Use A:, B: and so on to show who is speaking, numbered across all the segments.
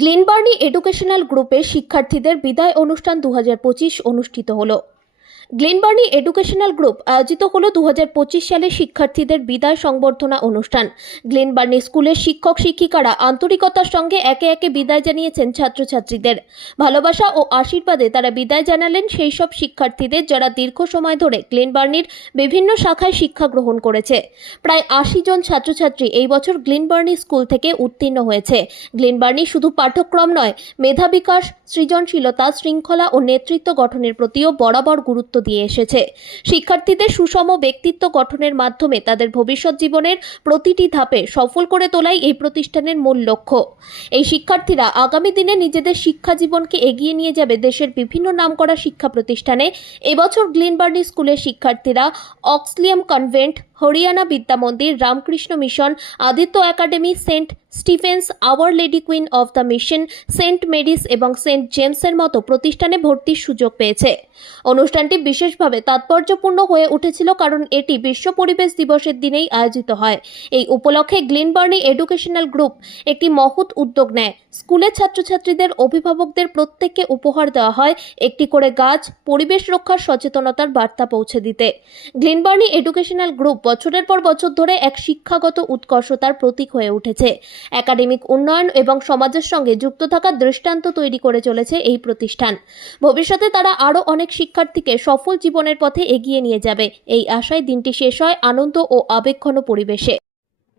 A: গ্লেনবার্নি educational গ্রুপের শিক্ষার্থীদের বিদায় অনুষ্ঠান দু হাজার পঁচিশ অনুষ্ঠিত হলো। গ্লেনবার্নি এডুকেশনাল গ্রুপ আয়োজিত হলো দু সালে শিক্ষার্থীদের বিদায় সংবর্ধনা অনুষ্ঠান। গ্লেনবার্নি স্কুলের শিক্ষক শিক্ষিকারা আন্তরিকতার সঙ্গে একে একে বিদায় জানিয়েছেন ছাত্রছাত্রীদের। ভালোবাসা ও আশীর্বাদে তারা বিদায় জানালেন সেই সব শিক্ষার্থীদের যারা দীর্ঘ সময় ধরে গ্লেনবার্নির বিভিন্ন শাখায় শিক্ষা গ্রহণ করেছে। প্রায় আশি জন ছাত্রছাত্রী এই বছর গ্লেনবার্নি স্কুল থেকে উত্তীর্ণ হয়েছে। গ্লেনবার্নি শুধু পাঠ্যক্রম নয় মেধা বিকাশ সৃজনশীলতা, শৃঙ্খলা ও নেতৃত্ব গঠনের প্রতিও বরাবর গুরুত্ব দিয়ে এসেছে। শিক্ষার্থীদের সুষম ব্যক্তিত্ব গঠনের মাধ্যমে তাদের ভবিষ্যৎ জীবনের প্রতিটি ধাপে সফল করে তোলাই এই প্রতিষ্ঠানের মূল লক্ষ্য। এই শিক্ষার্থীরা আগামী দিনে নিজেদের শিক্ষা জীবনকে এগিয়ে নিয়ে যাবে দেশের বিভিন্ন নামকরা শিক্ষা প্রতিষ্ঠানে। এবছর গ্লিনবার্নি স্কুলের শিক্ষার্থীরা অক্সলিয়াম convent Haryana Vidya Mandir, Ramakrishna Mission, Aditya Academy, Saint Stephen's, Our Lady Queen of the Mission, Saint Mary's এবং সেন্ট জেমসের মতো প্রতিষ্ঠানে ভর্তির সুযোগ পেয়েছে। অনুষ্ঠানটি বিশেষভাবে তাৎপর্যপূর্ণ হয়ে উঠেছিল কারণ এটি বিশ্ব পরিবেশ দিবসের দিনেই আয়োজিত হয়। এই উপলক্ষে গ্লিনবার্নি এডুকেশনাল গ্রুপ একটি মহৎ উদ্যোগ নেয়। স্কুলের ছাত্রছাত্রীদের অভিভাবকদের প্রত্যেককে উপহার দেওয়া হয়, একটি করে গাছ, পরিবেশ রক্ষার সচেতনতার বার্তা পৌঁছে দিতে। গ্লিনবার্নি এডুকেশনাল গ্রুপ বছরের পর বছর ধরে এক শিক্ষাগত উৎকর্ষতার প্রতীক হয়ে উঠেছে। একাডেমিক উন্নয়ন এবং সমাজের সঙ্গে যুক্ত থাকার দৃষ্টান্ত তৈরি করে চলেছে এই প্রতিষ্ঠান। ভবিষ্যতে তারা আরও অনেক শিক্ষার্থীকে সফল জীবনের পথে এগিয়ে নিয়ে যাবে। এই আশায় দিনটি শেষ হয় আনন্দ ও আবেগঘন পরিবেশে।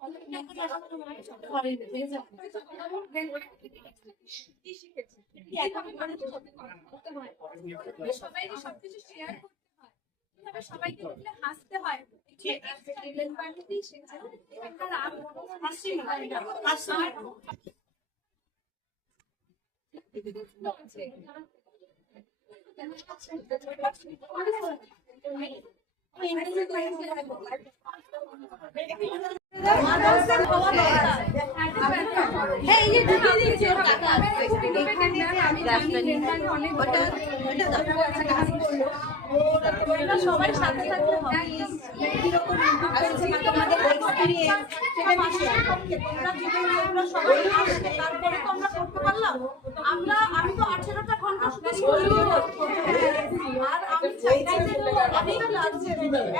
B: ভালো
C: সবাইকে সবকিছু শেয়ার সবাইকে হাসতে হয় আমি সবাই সাথে থাকলে তারপরে তো আমরা করতে পারলাম আমরা আমি তো আঠেরোটা ঘণ্টা শুধু আর আমি চাই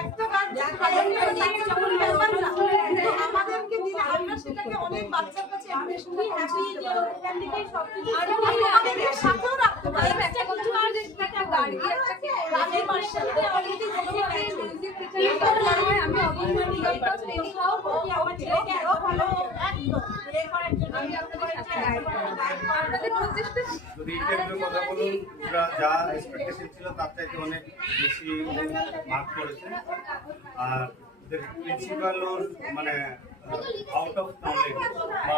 C: একটা কাজ সেটাকে বাচ্চার কাছে ইমপ্রেশনই হ্যাপি যে ওখান থেকেই সবকিছু আর আমাদেরকে সাথেও রাখতে পারে একটা কিছু আর একটা গাড়ি একটা রাতের মার্শাল অলরেডি আমি অবশ্যই ট্রেনিং হাও আমার ছেলেকে আরও ভালো? একদম। এ করার জন্য আমি আপনাদের সাথে আপনাদের প্রচেষ্টা
D: যদি ইন্টারভিউ কথা বলুন ওরা যা এক্সপেকটেশন ছিল তার চাইতে অনেক বেশি মার্ক করেছে। আর প্রিন্সিপাল ওর মানে আউট অফ নলেজ বা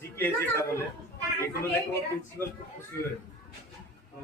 D: জিকে যেটা বলে এগুলো দেখে প্রিন্সিপাল খুব খুশি হয়েছে তো